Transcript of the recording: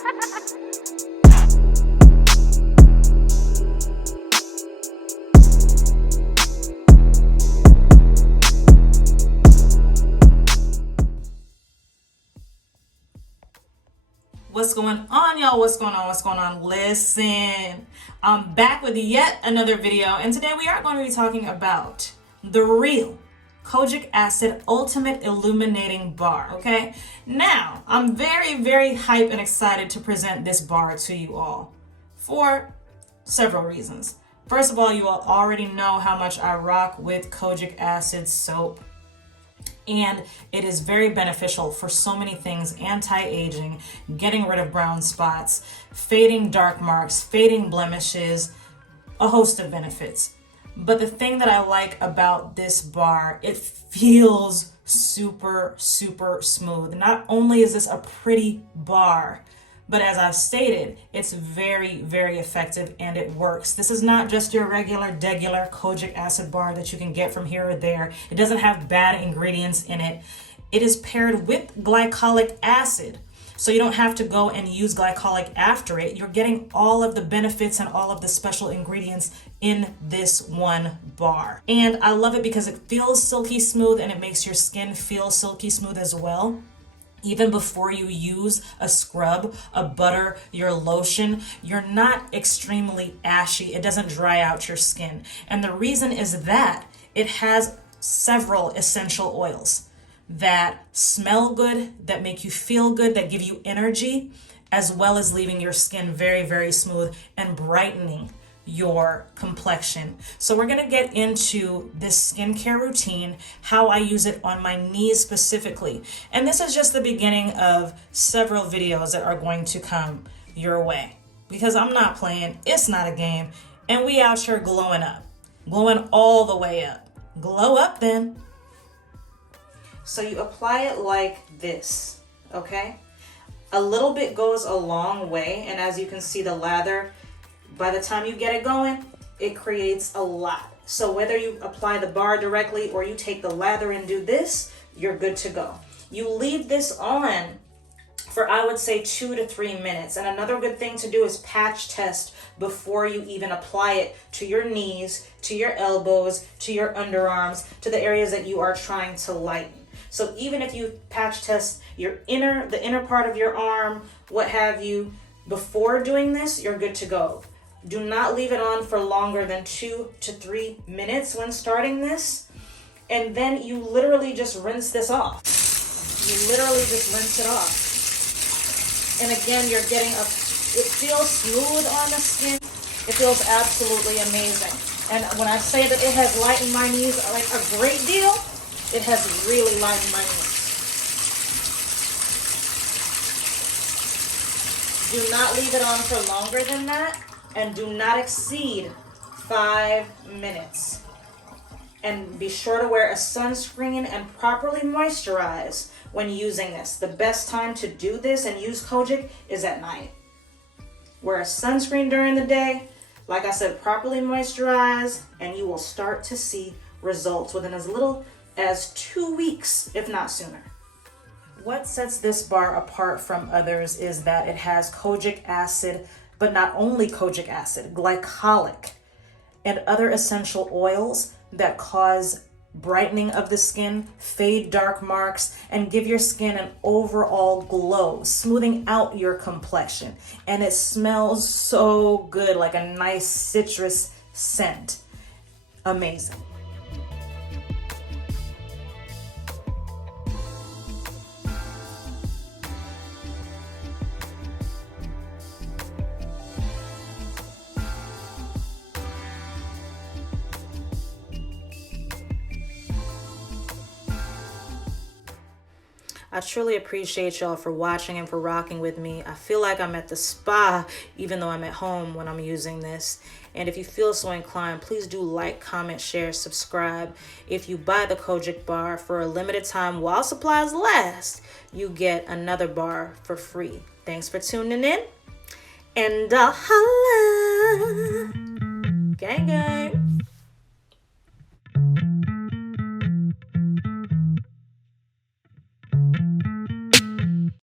What's going on, y'all? What's going on? Listen, I'm back with yet another video, and today we are going to be talking about the real Kojic Acid Ultimate Illuminating Bar, okay? Now, I'm very hyped and excited to present this bar to you all for several reasons. First of all, you all already know how much I rock with Kojic Acid soap. And it is very beneficial for so many things: anti-aging, getting rid of brown spots, fading dark marks, fading blemishes, a host of benefits. But the thing that I like about this bar, it feels super smooth. Not only is this a pretty bar, but as I've stated, it's very effective and it works. This is not just your regular Kojic acid bar that you can get from here or there. It doesn't have bad ingredients in it. It is paired with glycolic acid, so you don't have to go and use glycolic after it. You're getting all of the benefits and all of the special ingredients in this one bar. And I love it because it feels silky smooth and it makes your skin feel silky smooth as well. Even before you use a scrub, a butter, your lotion, you're not extremely ashy. It doesn't dry out your skin. And the reason is that it has several essential oils that smell good, that make you feel good, that give you energy, as well as leaving your skin very smooth and brightening your complexion. So we're going to get into this skincare routine, how I use it on my knees specifically. And this is just the beginning of several videos that are going to come your way, because I'm not playing. It's not a game. And we out here glowing up, glowing all the way up. Glow up then. So you apply it like this, okay? A little bit goes a long way. And as you can see, the lather, by the time you get it going, it creates a lot. So whether you apply the bar directly or you take the lather and do this, you're good to go. You leave this on for, I would say, 2 to 3 minutes. And another good thing to do is patch test before you even apply it to your knees, to your elbows, to your underarms, to the areas that you are trying to lighten. So even if you patch test the inner part of your arm, what have you, before doing this, you're good to go. Do not leave it on for longer than 2 to 3 minutes when starting this. And then you literally just rinse this off. You literally just rinse it off. And again, you're getting it feels smooth on the skin. It feels absolutely amazing. And when I say that it has lightened my knees like a great deal, it has really lightened my knees. Do not leave it on for longer than that. And do not exceed 5 minutes. And be sure to wear a sunscreen and properly moisturize when using this. The best time to do this and use Kojic is at night. Wear a sunscreen during the day. Like I said, properly moisturize, and you will start to see results within as little as 2 weeks, if not sooner. What sets this bar apart from others is that it has Kojic acid, but not only Kojic acid, glycolic, and other essential oils that cause brightening of the skin, fade dark marks, and give your skin an overall glow, smoothing out your complexion. And it smells so good, like a nice citrus scent. Amazing. I truly appreciate y'all for watching and for rocking with me. I feel like I'm at the spa, even though I'm at home when I'm using this. And if you feel so inclined, please do like, comment, share, subscribe. If you buy the Kojic bar for a limited time while supplies last, you get another bar for free. Thanks for tuning in. And holla! Gang gang!